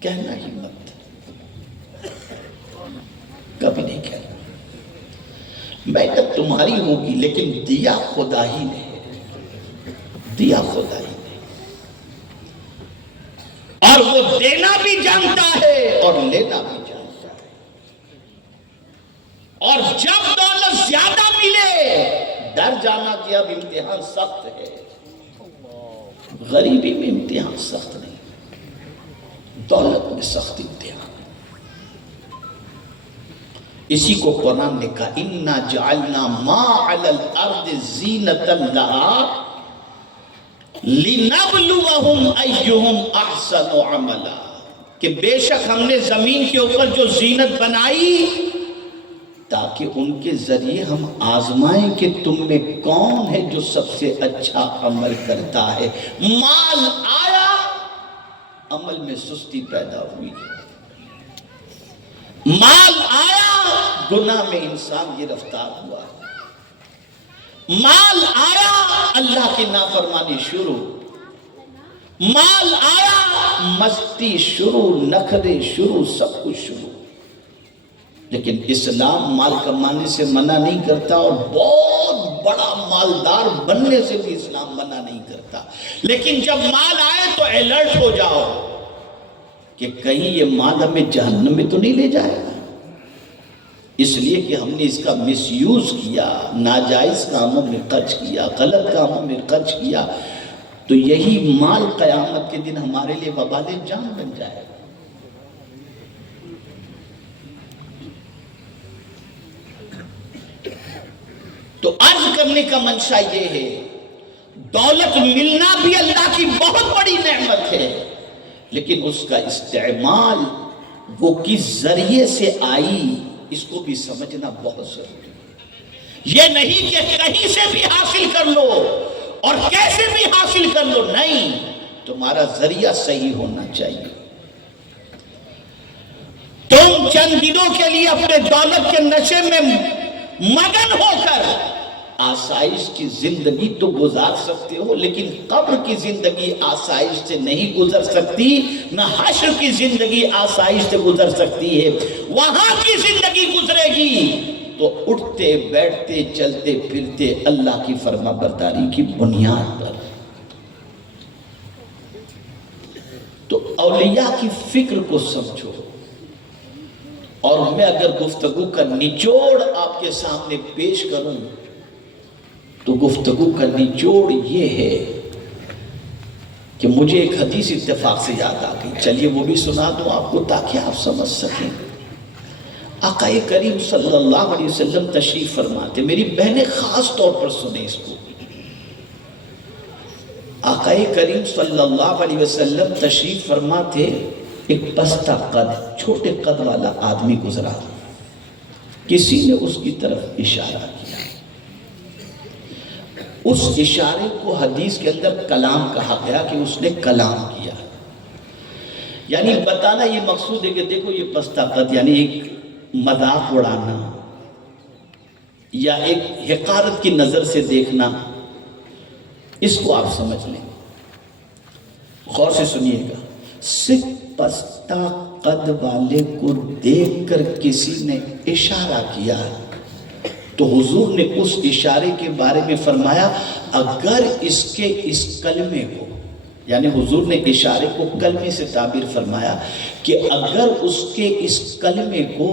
کہنا ہی مت، کبھی نہیں کہنا. محنت تمہاری ہوگی لیکن دیا خدا ہی نے، دیا خدا ہی نے، اور وہ دینا بھی جانتا ہے اور لینا بھی جانتا ہے. اور جب دولت زیادہ ملے ڈر جانا کہ اب امتحان سخت ہے. غریبی میں امتحان سخت نہیں، دولت میں سخت امتحان. اسی کو قرآن نے کہا اِنَّا جَعَلْنَا مَا عَلَى الْأَرْضِ زِينَةً لَهَا لِنَبْلُوَهُمْ أَيُّهُمْ أَحْسَنُ عَمَلًا، کہ بے شک ہم نے زمین کے اوپر جو زینت بنائی تاکہ ان کے ذریعے ہم آزمائیں کہ تم میں کون ہے جو سب سے اچھا عمل کرتا ہے. مال آیا، عمل میں سستی پیدا ہوئی. مال آیا، گناہ میں انسان گرفتار ہوا. مال آیا، اللہ کی نافرمانی شروع. مال آیا، مستی شروع، نخرے شروع، سب کچھ شروع. لیکن اسلام مال کمانے سے منع نہیں کرتا اور بہت بڑا مالدار بننے سے بھی اسلام منع نہیں کرتا. لیکن جب مال آئے تو الرٹ ہو جاؤ کہ کہیں یہ مال ہمیں جہنم میں تو نہیں لے جائے گا. اس لیے کہ ہم نے اس کا مس یوز کیا، ناجائز کاموں میں خرچ کیا، غلط کاموں میں خرچ کیا، تو یہی مال قیامت کے دن ہمارے لیے وبال جان بن جائے گا. تو عرض کرنے کا منشا یہ ہے، دولت ملنا بھی اللہ کی بہت بڑی نعمت ہے، لیکن اس کا استعمال وہ کس ذریعے سے آئی اس کو بھی سمجھنا بہت ضروری ہے. یہ نہیں کہ کہیں سے بھی حاصل کر لو اور کیسے بھی حاصل کر لو، نہیں، تمہارا ذریعہ صحیح ہونا چاہیے. تم چند دنوں کے لیے اپنے دولت کے نشے میں مگن ہو کر آسائش کی زندگی تو گزار سکتے ہو، لیکن قبر کی زندگی آسائش سے نہیں گزر سکتی، نہ حشر کی زندگی آسائش سے گزر سکتی ہے. وہاں کی زندگی گزرے گی تو اٹھتے بیٹھتے چلتے پھرتے اللہ کی فرما برداری کی بنیاد پر. تو اولیاء کی فکر کو سمجھو. اور میں اگر گفتگو کا نچوڑ آپ کے سامنے پیش کروں تو گفتگو کا نچوڑ یہ ہے کہ مجھے ایک حدیث اتفاق سے یاد آ گئی، چلیے وہ بھی سنا دوں آپ کو تاکہ آپ سمجھ سکیں. آقا کریم صلی اللہ علیہ وسلم تشریف فرماتے، میری بہنیں خاص طور پر سنیں اس کو. آقا کریم صلی اللہ علیہ وسلم تشریف فرماتے، ایک پستہ قد، چھوٹے قد والا آدمی گزرا. کسی نے اس کی طرف اشارہ کیا، اس اشارے کو حدیث کے اندر کلام کہا گیا کہ اس نے کلام کیا، یعنی بتانا یہ مقصود ہے کہ دیکھو یہ پست طاقت، یعنی ایک مذاق اڑانا یا ایک حقارت کی نظر سے دیکھنا، اس کو آپ سمجھ لیں۔ غور سے سنیے گا، صرف پستہ قد والے کو دیکھ کر کسی نے اشارہ کیا تو حضور نے اس اشارے کے بارے میں فرمایا اگر اس کے اس کلمے کو، یعنی حضور نے اشارے کو کلمے سے تعبیر فرمایا کہ اگر اس کے اس کلمے کو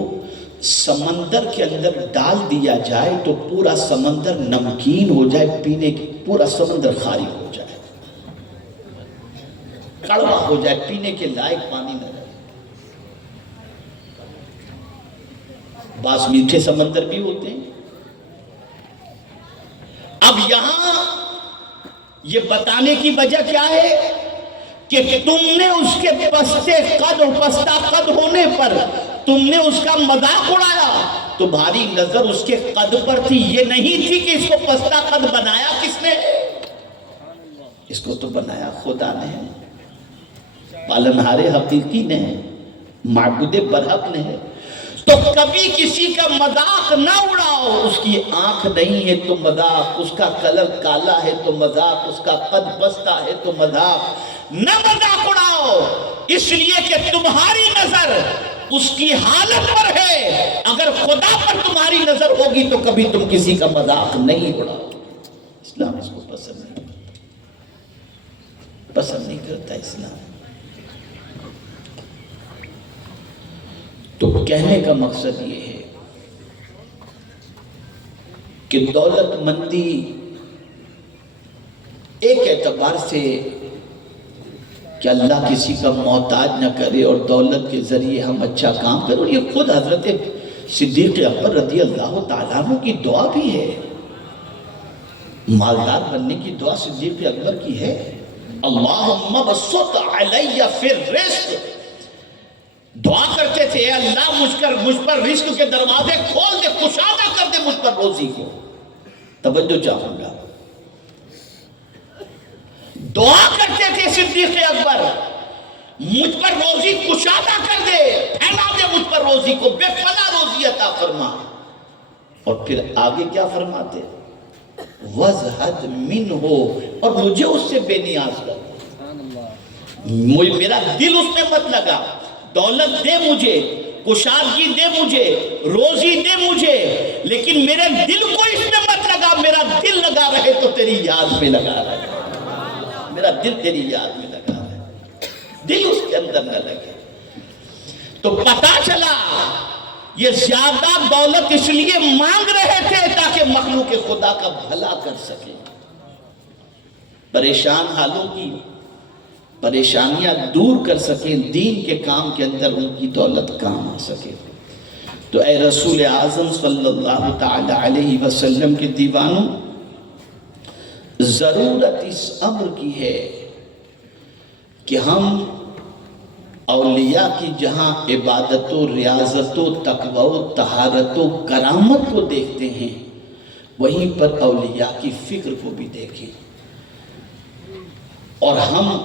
سمندر کے اندر ڈال دیا جائے تو پورا سمندر نمکین ہو جائے، پینے کی پورا سمندر خالی ہو جائے، کڑوا ہو جائے، پینے کے لائق پانی نہ رہے۔ بعض میٹھے سمندر بھی ہوتے ہیں۔ اب یہاں یہ بتانے کی وجہ کیا ہے کہ تم نے اس کے پستے قد و پستہ قد ہونے پر تم نے اس کا مذاق اڑایا، تمہاری نظر اس کے قد پر تھی، یہ نہیں تھی کہ اس کو پستہ قد بنایا کس نے؟ اس کو تو بنایا خدا نے، پالنہار حقیقی نے، معبود برحق نے۔ تو کبھی کسی کا مذاق نہ اڑاؤ، اس کی آنکھ نہیں ہے تو مذاق، اس کا کلر کالا ہے تو مذاق، اس کا قد پستہ ہے تو مذاق، نہ مذاق اڑاؤ، اس لیے کہ تمہاری نظر اس کی حالت پر ہے، اگر خدا پر تمہاری نظر ہوگی تو کبھی تم کسی کا مذاق نہیں اڑاؤ۔ اسلام اس کو پسند نہیں کرتا اسلام۔ تو کہنے کا مقصد یہ ہے کہ دولت مندی ایک اعتبار سے کہ اللہ کسی کا محتاج نہ کرے اور دولت کے ذریعے ہم اچھا کام کریں، اور یہ خود حضرت صدیق اکبر رضی اللہ تعالیٰ عنہ کی دعا بھی ہے، مالدار بننے کی دعا صدیق اکبر کی ہے، اللہم بسط علی فی الرزق، دعا کرتے تھے اے اللہ مجھ پر رزق کے دروازے کھول دے، کشادہ کر دے مجھ پر روزی کو۔ توجہ چاہوں گا، دعا کرتے تھے صدیق اکبر مجھ پر روزی کشادہ کر دے، پھیلا دے مجھ پر روزی کو، بے پناہ روزی عطا فرما۔ اور پھر آگے کیا فرماتے؟ وَزْحَدْ مِنْهُ، اور مجھے اس سے بے نیاز کر، میرا دل اس میں مت لگا، دولت دے مجھے، کشادگی دے مجھے، روزی دے مجھے، لیکن میرے دل کو اس میں مت لگا، میرا دل لگا رہے تو تیری یاد میں لگا رہے، میرا دل تیری یاد میں لگا رہے، دل اس کے اندر نہ لگے۔ تو پتا چلا یہ زیادہ دولت اس لیے مانگ رہے تھے تاکہ مخلوق خدا کا بھلا کر سکے، پریشان حالوں کی پریشانیاں دور کر سکیں، دین کے کام کے اندر ان کی دولت کام آ سکے۔ تو اے رسول اعظم صلی اللہ تعالی علیہ وسلم کے دیوانوں، ضرورت اس امر کی ہے کہ ہم اولیاء کی جہاں عبادت و ریاضت و تقوی و طہارت و کرامت کو دیکھتے ہیں، وہیں پر اولیاء کی فکر کو بھی دیکھیں، اور ہم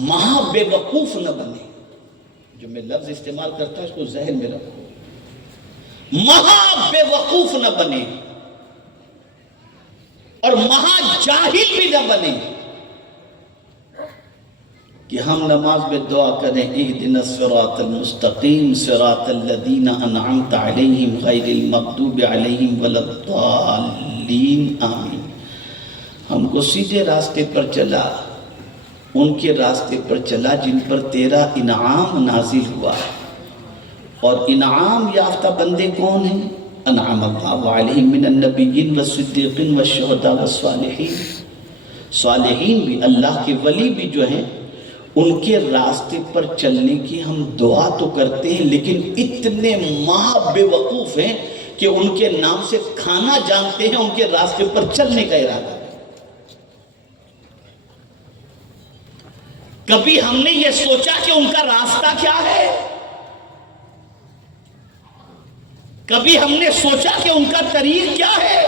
مہا بے وقوف نہ بنے۔ جو میں لفظ استعمال کرتا ہوں اس کو ذہن میں رکھو، مہا بے وقوف نہ بنے اور مہا جاہل بھی نہ بنے کہ ہم نماز میں دعا کریں اہدنا الصراط المستقیم صراط الذین انعمت علیہم غیر المغضوب علیہم ولا الضالین آمین۔ ہم کو سیدھے راستے پر چلا، ان کے راستے پر چلا جن پر تیرا انعام نازل ہوا، اور انعام یافتہ بندے کون ہیں؟ انعام اللہ علیہم من النبیین والصدیقین والشہداء والصالحین، صالحین بھی، اللہ کے ولی بھی جو ہیں، ان کے راستے پر چلنے کی ہم دعا تو کرتے ہیں، لیکن اتنے مہا بے وقوف ہیں کہ ان کے نام سے کھانا جانتے ہیں، ان کے راستے پر چلنے کا ارادہ ہے۔ کبھی ہم نے یہ سوچا کہ ان کا راستہ کیا ہے؟ کبھی ہم نے سوچا کہ ان کا طریق کیا ہے؟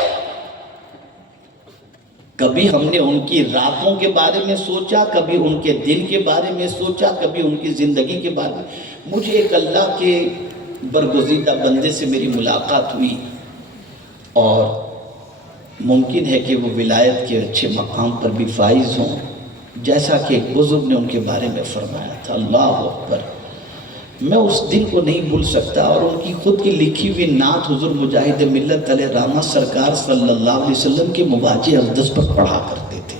کبھی ہم نے ان کی راتوں کے بارے میں سوچا، کبھی ان کے دن کے بارے میں سوچا، کبھی ان کی زندگی کے بارے میں؟ مجھے ایک اللہ کے برگزیدہ بندے سے میری ملاقات ہوئی، اور ممکن ہے کہ وہ ولایت کے اچھے مقام پر بھی فائز ہوں، جیسا کہ ایک بزرگ نے ان کے بارے میں فرمایا تھا۔ اللہ اکبر! میں اس دن کو نہیں بھول سکتا، اور ان کی خود کی لکھی ہوئی نعت حضور مجاہد ملت علیہ رحمہ سرکار صلی اللہ علیہ وسلم کے مواجہ اقدس پر پڑھا کرتے تھے۔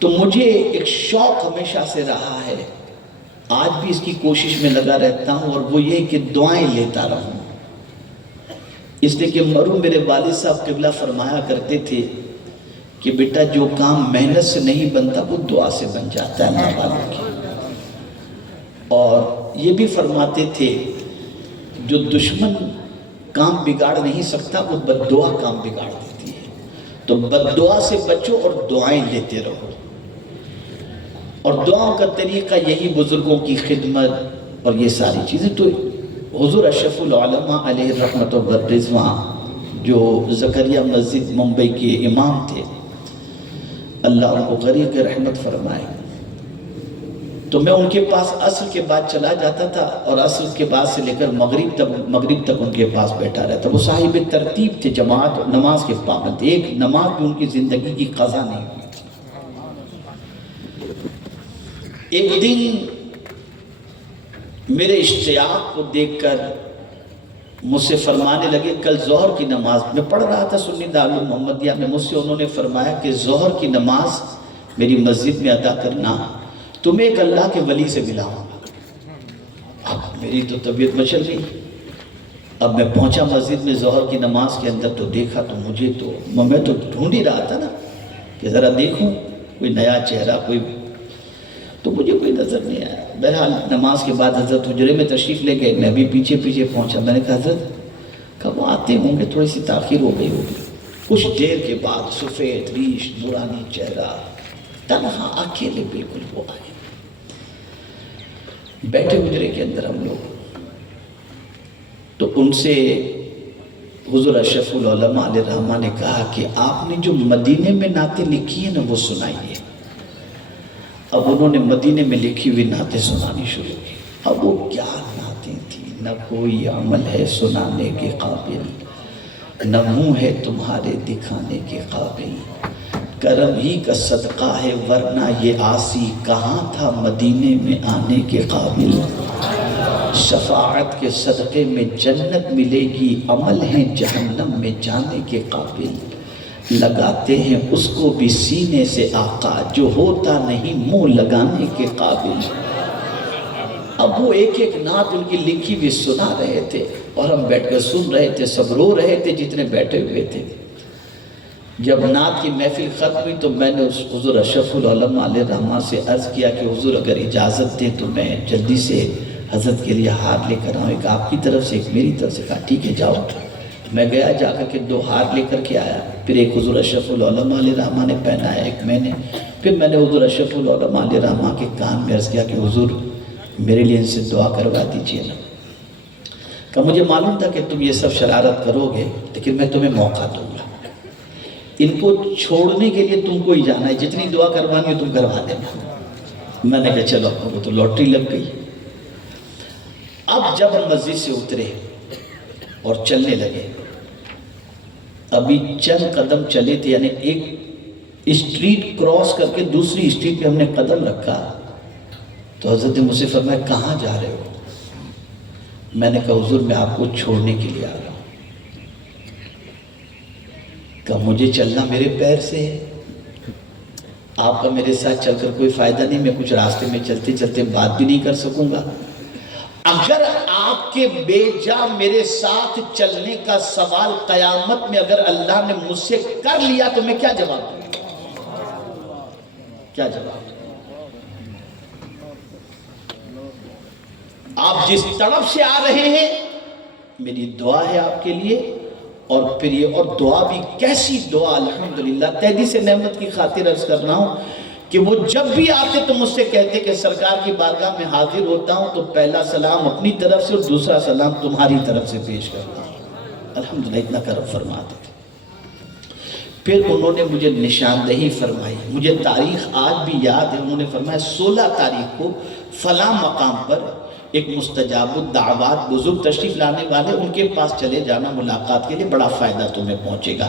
تو مجھے ایک شوق ہمیشہ سے رہا ہے، آج بھی اس کی کوشش میں لگا رہتا ہوں، اور وہ یہ کہ دعائیں لیتا رہوں، اس لیے کہ مرحوم میرے والد صاحب قبلہ فرمایا کرتے تھے کہ بیٹا جو کام محنت سے نہیں بنتا وہ دعا سے بن جاتا ہے اللہ والوں کی۔ اور یہ بھی فرماتے تھے جو دشمن کام بگاڑ نہیں سکتا وہ بد دعا کام بگاڑ دیتی ہے، تو بد دعا سے بچو اور دعائیں لیتے رہو، اور دعاؤں کا طریقہ یہی بزرگوں کی خدمت اور یہ ساری چیزیں۔ تو حضور اشرف العلماء علیہ رحمت و رضوان جو زکریا مسجد ممبئی کے امام تھے، اللہ ان کو غریق رحمت فرمائے، تو میں ان کے پاس عصر کے بعد چلا جاتا تھا، اور عصر کے بعد سے لے کر مغرب تک ان کے پاس بیٹھا رہتا۔ وہ صاحب ترتیب تھے، جماعت نماز کے پابند، ایک نماز بھی ان کی زندگی کی قضا نہیں ہوئی۔ ایک دن میرے اشتیاق کو دیکھ کر مجھ سے فرمانے لگے، کل ظہر کی نماز میں پڑھ رہا تھا سنی دارالعلوم محمدیہ میں، مجھ سے انہوں نے فرمایا کہ ظہر کی نماز میری مسجد میں ادا کرنا، تمہیں ایک اللہ کے ولی سے ملاؤں گا۔ اب میری تو طبیعت مچل گئی، اب میں پہنچا مسجد میں ظہر کی نماز کے اندر، تو دیکھا تو میں تو ڈھونڈ ہی رہا تھا نا کہ ذرا دیکھوں کوئی نیا چہرہ، تو مجھے کوئی نظر نہیں آیا۔ بہرحال نماز کے بعد حضرت حجرے میں تشریف لے گئے، میں بھی پیچھے پہنچا۔ میں نے کہا حضرت کب آتے ہوں گے، تھوڑی سی تاخیر ہو گئی ہوگی۔ کچھ دیر کے بعد سفید ریش، نورانی چہرہ، تنہا اکیلے بالکل وہ آئے۔ بیٹھے حجرے کے اندر ہم لوگ، تو ان سے حضور اشرف العلماء علیہ رحمہ نے کہا کہ آپ نے جو مدینے میں نعتیں لکھی ہیں نا وہ سنائیے۔ اب انہوں نے مدینے میں لکھی ہوئی نعتیں سنانی شروع کی۔ اب وہ کیا نعتیں تھیں، نہ کوئی عمل ہے سنانے کے قابل، نہ منہ ہے تمہارے دکھانے کے قابل، کرم ہی کا صدقہ ہے ورنہ یہ عاصی کہاں تھا مدینے میں آنے کے قابل، شفاعت کے صدقے میں جنت ملے گی، عمل ہیں جہنم میں جانے کے قابل، لگاتے ہیں اس کو بھی سینے سے آقا جو ہوتا نہیں منہ لگانے کے قابل۔ اب وہ ایک ایک نعت ان کی لکھی بھی سنا رہے تھے، اور ہم بیٹھ کر سن رہے تھے، سب رو رہے تھے جتنے بیٹھے ہوئے تھے۔ جب نعت کی محفل ختم ہوئی تو میں نے اس حضور اشرف العلماء علیہ رحمہ سے عرض کیا کہ حضور اگر اجازت دیں تو میں جلدی سے حضرت کے لیے ہار لے کر آؤں، ایک آپ کی طرف سے ایک میری طرف سے۔ کہا ٹھیک ہے جاؤ۔ میں گیا، جا کر کے 2 ہار لے کر کے آیا، پھر ایک حضور اشرف العلماء علیہ رحمہ نے پہنایا، ایک میں نے، پھر میں نے حضور اشرف العلماء علیہ رحمہ کے کان میں عرض کیا کہ حضور میرے لیے ان سے دعا کروا دیجئے نا۔ کہ مجھے معلوم تھا کہ تم یہ سب شرارت کرو گے، لیکن میں تمہیں موقع دوں گا، ان کو چھوڑنے کے لیے تم کو ہی جانا ہے، جتنی دعا کروانی ہے تم کروا دینا۔ میں نے کہا چلو، وہ تو لوٹری لگ گئی۔ اب جب ہم مسجد سے اترے اور چلنے لگے، ابھی چند قدم چلے تھے، یعنی ایک اسٹریٹ کراس کر کے دوسری اسٹریٹ پہ ہم نے قدم رکھا، تو حضرت نے مجھ سے فرمایا کہاں جا رہے ہو؟ میں نے کہا حضور میں آپ کو چھوڑنے کے لیے آ رہا ہوں۔ کہا مجھے چلنا میرے پیر سے ہے، آپ کا میرے ساتھ چل کر کوئی فائدہ نہیں، میں کچھ راستے میں چلتے چلتے بات بھی نہیں کر سکوں گا۔ اگر آپ کے بے جا میرے ساتھ چلنے کا سوال قیامت میں اگر اللہ نے مجھ سے کر لیا تو میں کیا جواب دوں؟ کیا جواب دوں؟ آپ جس طرف سے آ رہے ہیں میری دعا ہے آپ کے لیے، اور پھر یہ اور دعا بھی کیسی دعا، الحمدللہ تہدی سے نعمت کی خاطر عرض کر رہا ہوں کہ وہ جب بھی آتے تو مجھ سے کہتے کہ سرکار کی بارگاہ میں حاضر ہوتا ہوں تو پہلا سلام اپنی طرف سے اور دوسرا سلام تمہاری طرف سے پیش کرتا ہوں۔ الحمدللہ اتنا کرم فرماتے تھے۔ پھر انہوں نے مجھے نشاندہی فرمائی، مجھے تاریخ آج بھی یاد ہے، انہوں نے فرمایا 16 تاریخ کو فلاں مقام پر ایک مستجاب الدعوات بزرگ تشریف لانے والے، ان کے پاس چلے جانا ملاقات کے لیے، بڑا فائدہ تمہیں پہنچے گا۔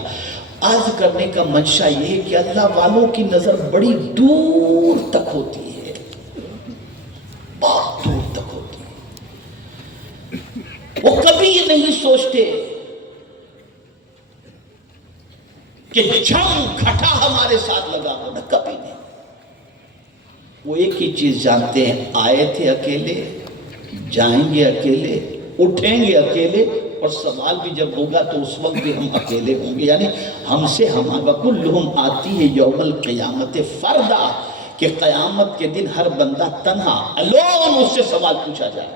عرض کرنے کا منشا یہ ہے کہ اللہ والوں کی نظر بڑی دور تک ہوتی ہے، بہت دور تک ہوتی ہے۔ وہ کبھی یہ نہیں سوچتے کہ جھم گھٹا ہمارے ساتھ لگا ہونا، کبھی نہیں۔ وہ ایک ہی چیز جانتے ہیں، آئے تھے اکیلے، جائیں گے اکیلے، اٹھیں گے اکیلے، اور سوال بھی جب ہوگا تو اس وقت بھی ہم اکیلے ہوں گے۔ یعنی ہم سے وَكُلُّهُمْ آتی ہے یوم القیامت فردا، کہ قیامت کے دن ہر بندہ تنہا الون اس سے سوال پوچھا جائے۔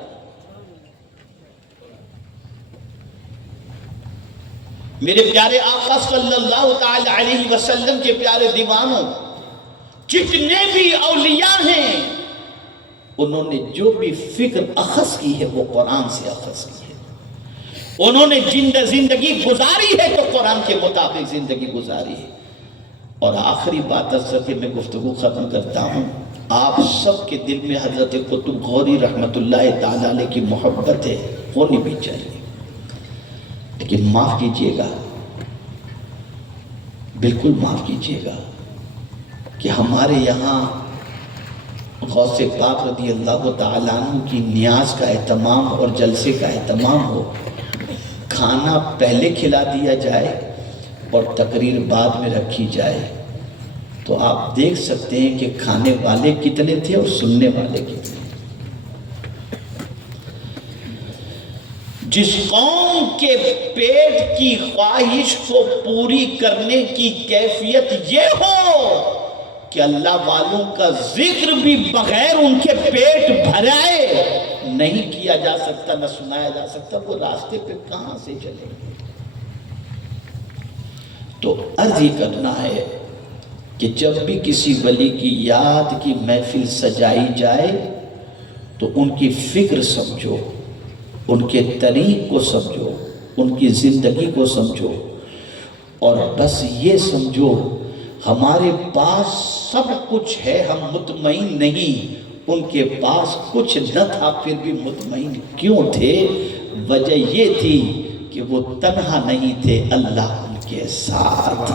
میرے پیارے آقا صلی اللہ تعالی علیہ وسلم کے پیارے دیوانوں، جتنے بھی اولیاء ہیں انہوں نے جو بھی فکر اخذ کی ہے وہ قرآن سے اخذ کی ہے۔ انہوں نے زندگی گزاری ہے تو قرآن کے مطابق زندگی گزاری ہے۔ اور آخری بات ارسل کے میں گفتگو ختم کرتا ہوں، آپ سب کے دل میں حضرت قطب غوری رحمت اللہ تعالیٰ علیہ کی محبت ہے، ہونی بھی چاہیے، لیکن معاف کیجئے گا، بالکل معاف کیجئے گا کہ ہمارے یہاں غوث پاک رضی اللہ تعالیٰ عنہ کی نیاز کا اہتمام اور جلسے کا اہتمام ہو، کھانا پہلے کھلا دیا جائے اور تقریر بعد میں رکھی جائے، تو آپ دیکھ سکتے ہیں کہ کھانے والے کتنے تھے اور سننے والے کتنے۔ جس قوم کے پیٹ کی خواہش کو پوری کرنے کی کیفیت یہ ہو کہ اللہ والوں کا ذکر بھی بغیر ان کے پیٹ بھرائے نہیں کیا جا سکتا، نہ سنایا جا سکتا، وہ راستے پہ کہاں سے چلیں گے؟ تو عرض ہی کرنا ہے کہ جب بھی کسی ولی کی یاد کی محفل سجائی جائے تو ان کی فکر سمجھو، ان کے طریق کو سمجھو، ان کی زندگی کو سمجھو، اور بس یہ سمجھو ہمارے پاس سب کچھ ہے، ہم مطمئن نہیں، ان کے پاس کچھ نہ تھا پھر بھی مطمئن کیوں تھے؟ وجہ یہ تھی کہ وہ تنہا نہیں تھے، اللہ ان کے ساتھ،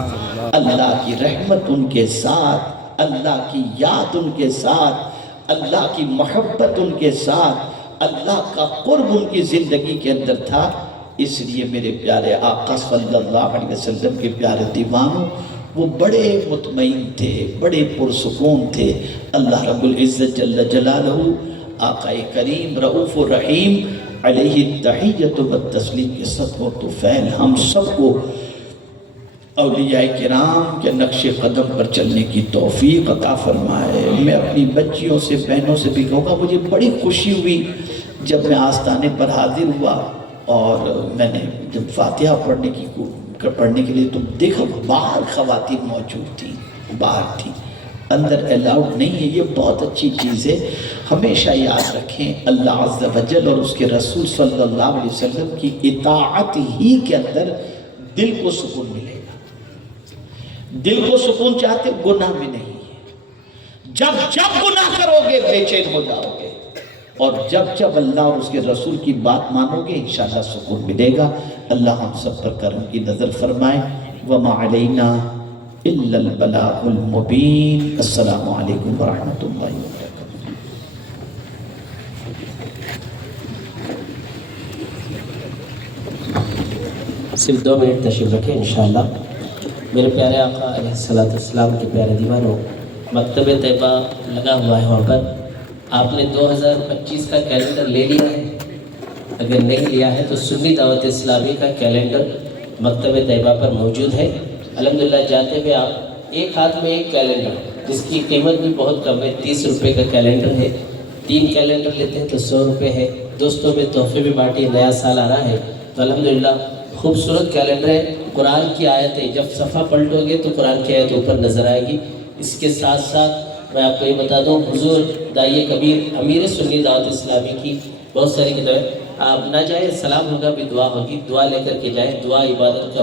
اللہ کی رحمت ان کے ساتھ، اللہ کی یاد ان کے ساتھ، اللہ کی محبت ان کے ساتھ، اللہ کا قرب ان کی زندگی کے اندر تھا۔ اس لیے میرے پیارے آقا صلی اللہ علیہ وسلم کے پیارے دیوانوں، وہ بڑے مطمئن تھے، بڑے پرسکون تھے۔ اللہ رب العزت جل جلالہ، آقا کریم رؤوف الرحیم علیہ التحیۃ والتسلیم کے صدقہ و طفیل ہم سب کو اولیاء کرام کے نقش قدم پر چلنے کی توفیق عطا فرمائے۔ میں اپنی بچیوں سے، بہنوں سے بھی کہوں گا، مجھے بڑی خوشی ہوئی جب میں آستانے پر حاضر ہوا اور میں نے جب فاتحہ پڑھنے کے لیے تو دیکھو باہر خواتین موجود تھیں، باہر تھیں، اندر الاؤڈ نہیں ہے۔ یہ بہت اچھی چیز ہے، ہمیشہ یاد رکھیں اللہ عز و جل اور اس کے رسول صلی اللہ علیہ وسلم کی اطاعت ہی کے اندر دل کو سکون ملے گا۔ دل کو سکون چاہتے گناہ میں نہیں ہے، جب گناہ کرو گے بے چین ہو جاؤ گے، اور جب اللہ اور اس کے رسول کی بات مانو گے انشاءاللہ سکون ملے گا۔ اللہ ہم سب پر کرم کی نظر فرمائے۔ وما علینا الا البلاغ المبین۔ السلام علیکم ورحمۃ اللہ وبرکاتہ۔ صرف 2 منٹ تشریف رکھیں انشاءاللہ۔ میرے پیارے آقا علیہ السلام کے پیارے دیوانوں، مکتب طیبہ لگا ہوا ہے وہاں پر، آپ نے 2025 کا کیلنڈر لے لیا ہے؟ اگر نہیں لیا ہے تو سنی دعوت اسلامی کا کیلنڈر مکتب طیبہ پر موجود ہے۔ الحمدللہ جاتے ہوئے آپ ایک ہاتھ میں ایک کیلنڈر، جس کی قیمت بھی بہت کم ہے، 30 روپے کا کیلنڈر ہے، 3 کیلنڈر لیتے ہیں تو 100 روپے ہے۔ دوستوں میں تحفے بھی بانٹے، نیا سال آ رہا ہے تو الحمدللہ خوبصورت کیلنڈر ہے۔ قرآن کی آیتیں جب صفحہ پلٹو گے تو قرآن کی آیت اوپر نظر آئے گی، اس کے ساتھ ساتھ میں آپ کو یہ بتا دوں حضور داعیہ کبیر امیر سنی دعوت اسلامی کی بہت ساری کتابیں، آپ نہ جائیں، سلام ہوگا بھی دعا ہوگی، دعا لے کر کے جائیں، دعا عبادت کا